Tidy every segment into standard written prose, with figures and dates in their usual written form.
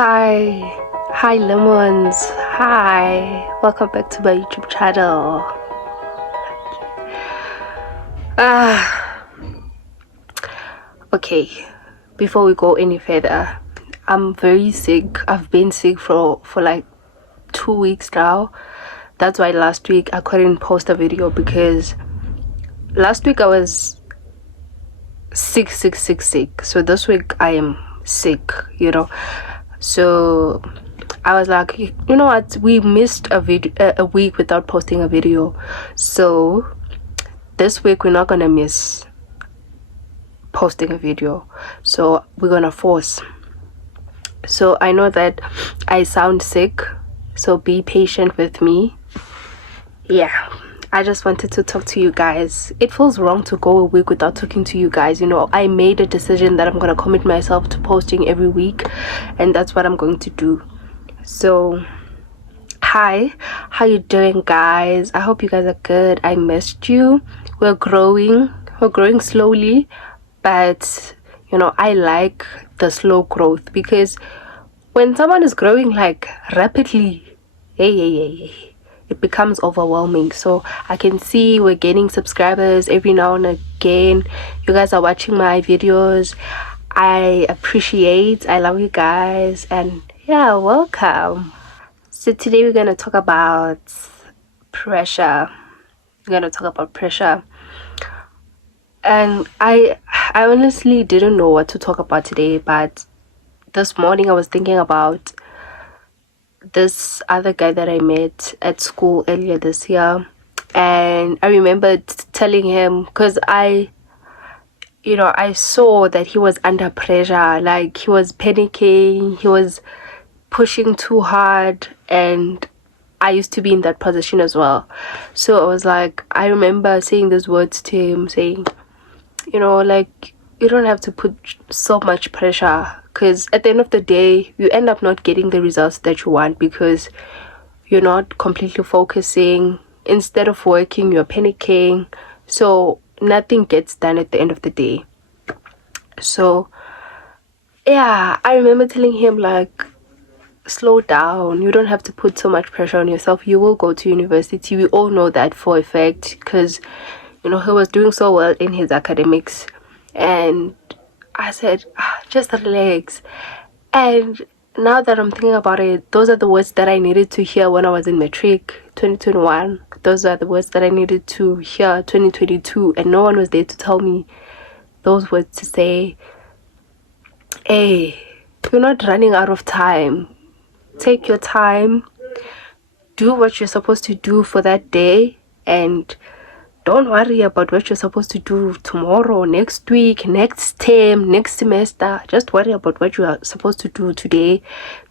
Hi, hi lemons, hi, welcome back to my YouTube channel. Okay, before we go any further, I'm very sick. I've been sick for like 2 weeks now. That's why last week I couldn't post a video, because last week I was sick. So this week I am sick, so I was like, you know what, we missed a week without posting a video, so this week we're not gonna miss posting a video, so we're gonna force. So I know that I sound sick, so be patient with me. Yeah, I just wanted to talk to you guys. It feels wrong to go a week without talking to you guys. I made a decision that I'm gonna commit myself to posting every week, and that's what I'm going to do. So hi, how you doing, guys? I hope you guys are good. I missed you. We're growing slowly, but I like the slow growth, because when someone is growing like rapidly, it becomes overwhelming. So I can see we're gaining subscribers every now and again. You guys are watching my videos. I love you guys, and yeah, welcome. So today we're gonna talk about pressure. And I honestly didn't know what to talk about today, but this morning I was thinking about this other guy that I met at school earlier this year, and I remembered telling him, because I saw that he was under pressure, like he was panicking, he was pushing too hard, and I used to be in that position as well. So I was like, I remember saying these words to him, saying, like, you don't have to put so much pressure, because at the end of the day you end up not getting the results that you want, because you're not completely focusing. Instead of working, you're panicking, so nothing gets done at the end of the day. So yeah, I remember telling him, like, slow down, you don't have to put so much pressure on yourself. You will go to university, we all know that for a fact, because he was doing so well in his academics. And I said, just relax. And now that I'm thinking about it, those are the words that I needed to hear when I was in matric 2021. Those are the words that I needed to hear 2022, and no one was there to tell me those words, to say, hey, you're not running out of time. Take your time, do what you're supposed to do for that day, and don't worry about what you're supposed to do tomorrow, next week, next term, next semester. Just worry about what you are supposed to do today.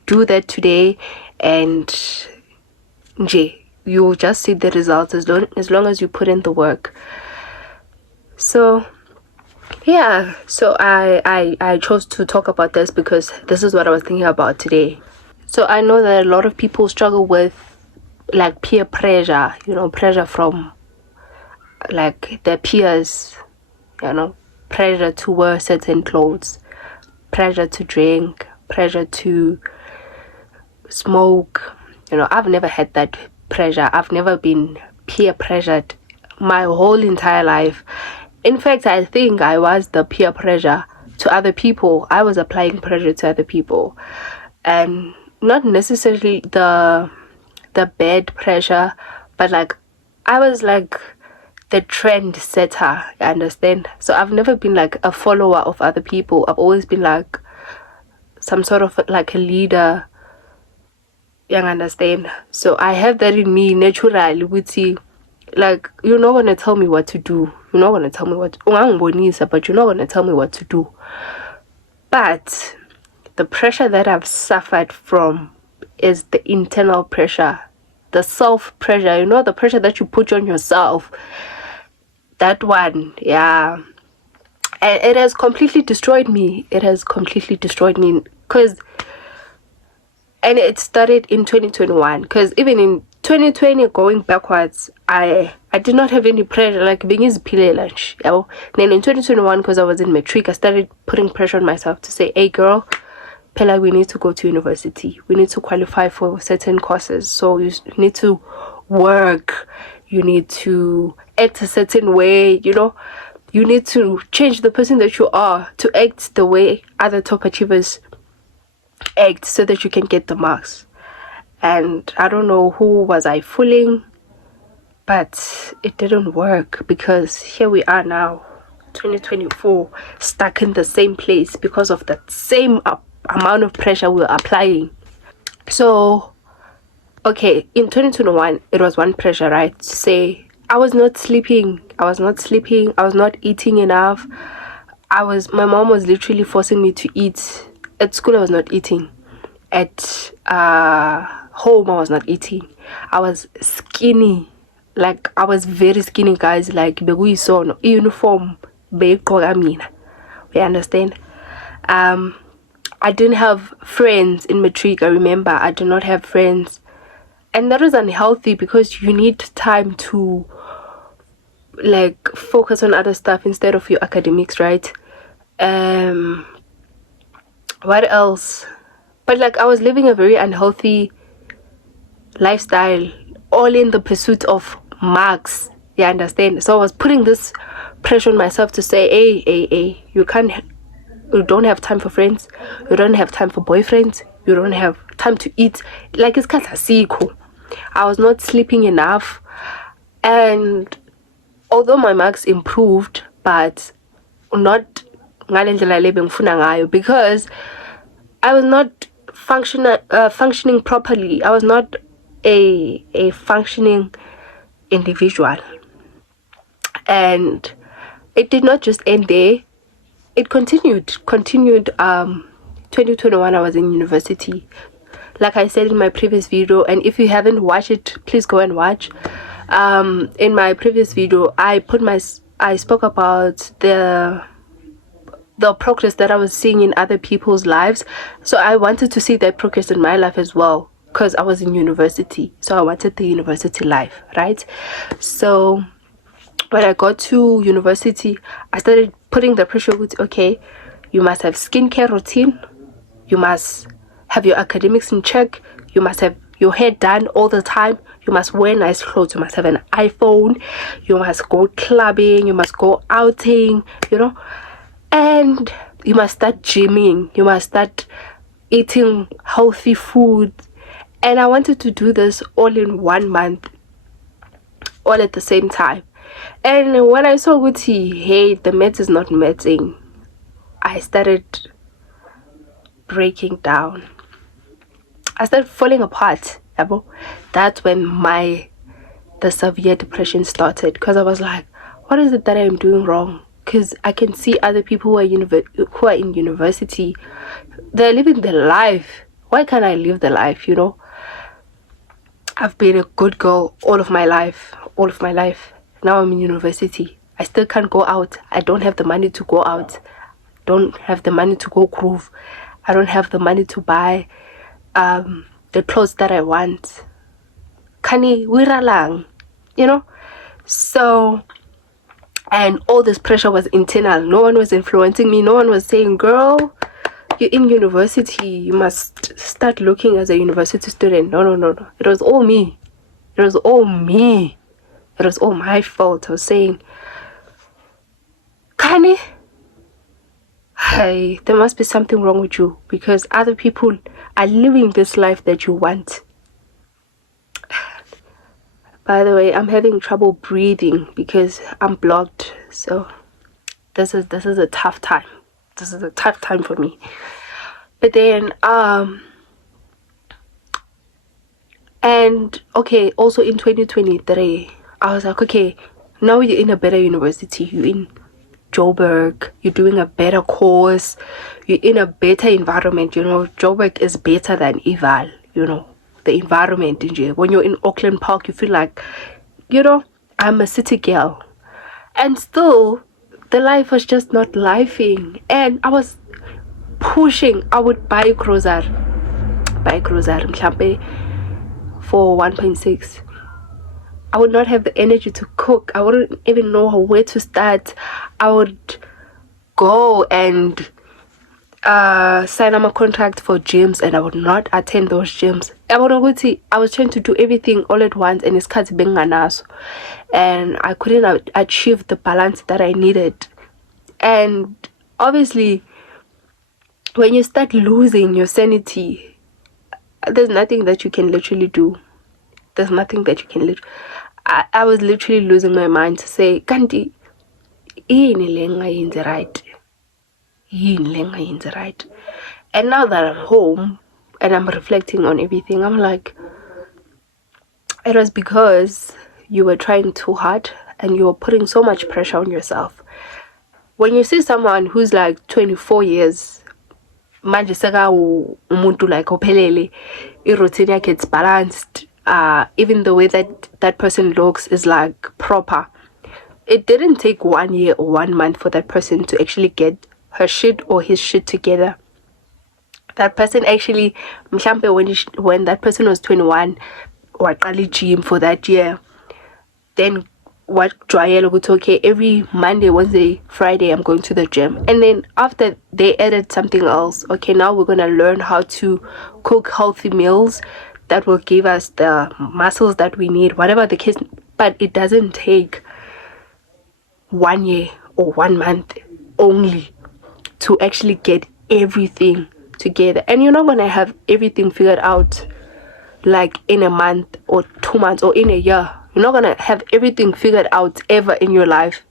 Do that today, and you'll just see the results as long as you put in the work. So yeah, so I chose to talk about this because this is what I was thinking about today. So I know that a lot of people struggle with, like, peer pressure, pressure from, like, their peers, pressure to wear certain clothes, pressure to drink, pressure to smoke. I've never had that pressure. I've never been peer pressured my whole entire life. In fact, I think I was the peer pressure to other people. I was applying pressure to other people, and not necessarily the bad pressure, but like, I was like the trend setter, you understand? So I've never been like a follower of other people. I've always been like some sort of like a leader, you understand? So I have that in me naturally, like, you're not gonna tell me what to do. You're not gonna tell me what but you're not gonna tell me what to do. But the pressure that I've suffered from is the internal pressure, the self pressure, the pressure that you put on yourself. That one, yeah. And it has completely destroyed me. Because, and it started in 2021, because even in 2020, going backwards, I did not have any pressure, like being is lunch. Then in 2021, because I was in matric, I started putting pressure on myself to say, hey girl, Pella, we need to go to university. We need to qualify for certain courses. So you need to work. You need to act a certain way, you know. You need to change the person that you are to act the way other top achievers act so that you can get the marks. And I don't know who was I fooling, but it didn't work, because here we are now, 2024, stuck in the same place because of that same amount of pressure we were applying. So, okay, in 2021, it was one pressure, right? To say, I was not sleeping, I was not eating enough. My mom was literally forcing me to eat. At school, I was not eating. At home, I was not eating. I was skinny. Like, I was very skinny, guys. Like, uniform, we understand? I didn't have friends in matric. I remember I did not have friends. And that was unhealthy, because you need time to like focus on other stuff instead of your academics, right? What else? But like, I was living a very unhealthy lifestyle, all in the pursuit of marks. You understand? So I was putting this pressure on myself to say, hey, you don't have time for friends, you don't have time for boyfriends, you don't have time to eat. Like, it's katasiko. I was not sleeping enough, and although my marks improved, but not because I was not functioning properly. I was not a functioning individual. And it did not just end there. It continued 2021. I was in university, like I said in my previous video, and if you haven't watched it, please go and watch. In my previous video, I spoke about the progress that I was seeing in other people's lives. So I wanted to see that progress in my life as well, because I was in university. So I wanted the university life, right? So when I got to university, I started putting the pressure with, okay, you must have skincare routine, you must have your academics in check, you must have your hair done all the time, you must wear nice clothes, you must have an iPhone, you must go clubbing, you must go outing, you know, and you must start gymming, you must start eating healthy food. And I wanted to do this all in 1 month, all at the same time. And when I saw Guti, hey, the maths is not matching, I started breaking down. I started falling apart. That's when the severe depression started, because I was like, what is it that I'm doing wrong? Because I can see other people who are in university, they're living their life. Why can't I live the life, you know? I've been a good girl all of my life. Now I'm in university. I still can't go out. I don't have the money to go out. Don't have the money to go groove. I don't have the money to buy the clothes that I want. Kani wiralang, you know? So, and all this pressure was internal. No one was influencing me. No one was saying, girl, you're in university, you must start looking as a university student. No. It was all me. It was all my fault. I was saying, Kani, hey, there must be something wrong with you, because other people are living this life that you want. By the way, I'm having trouble breathing because I'm blocked. So this is a tough time. This is a tough time for me. But then and okay, also in 2023, I was like, okay, now you're in a better university, you're in Joburg, you're doing a better course, you're in a better environment, you know. Joburg is better than Eval, you know, the environment in Joburg. When you're in Auckland Park, you feel like, you know, I'm a city girl. And still, the life was just not lifing. And I was pushing. I would buy grocery mhlambe for 1.6. I would not have the energy to cook. I wouldn't even know where to start. I would go and sign a contract for gyms and I would not attend those gyms. I was trying to do everything all at once and it's and I couldn't achieve the balance that I needed. And obviously when you start losing your sanity, there's nothing that you can literally do. There's nothing that you can I was literally losing my mind to say, Kanti, right. Right. And now that I'm home and I'm reflecting on everything, I'm like, it was because you were trying too hard and you were putting so much pressure on yourself. When you see someone who's like 24 years, manje seka umuntu like ophelele, routine yakhe it's balanced, even the way that person looks is like proper. It didn't take 1 year or 1 month for that person to actually get her shit or his shit together. That person actually, when that person was 21, waqala gym for that year. Then what okay, every Monday, Wednesday, Friday I'm going to the gym. And then after they added something else, okay, now we're gonna learn how to cook healthy meals that will give us the muscles that we need, whatever the case. But it doesn't take 1 year or 1 month only to actually get everything together. And you're not gonna have everything figured out like in a month or 2 months or in a year. You're not gonna have everything figured out ever in your life.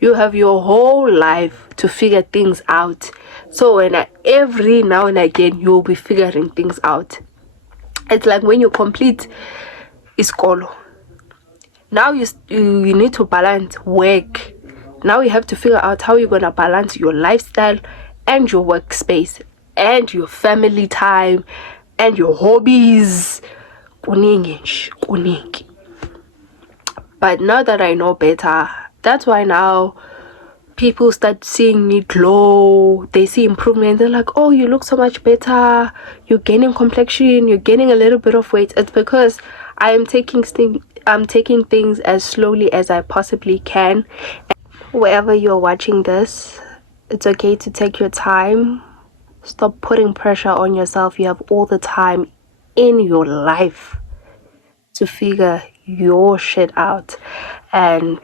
You have your whole life to figure things out. So every now and again you'll be figuring things out. It's like when you complete iskolo. Now you need to balance work. Now you have to figure out how you're gonna balance your lifestyle and your workspace and your family time and your hobbies. Kuningi. But now that I know better, that's why now people start seeing me glow. They see improvement. They're like, oh, you look so much better. You're gaining complexion. You're gaining a little bit of weight. It's because I'm taking things as slowly as I possibly can. Wherever you're watching this, it's okay to take your time. Stop putting pressure on yourself. You have all the time in your life to figure your shit out, and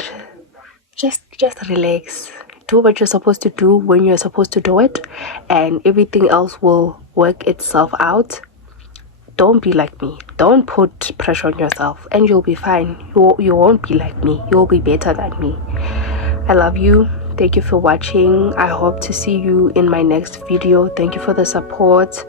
just relax. Do what you're supposed to do when you're supposed to do it, and everything else will work itself out. Don't be like me. Don't put pressure on yourself and you'll be fine. You won't be like me. You'll be better than me. I love you. Thank you for watching. I hope to see you in my next video. Thank you for the support.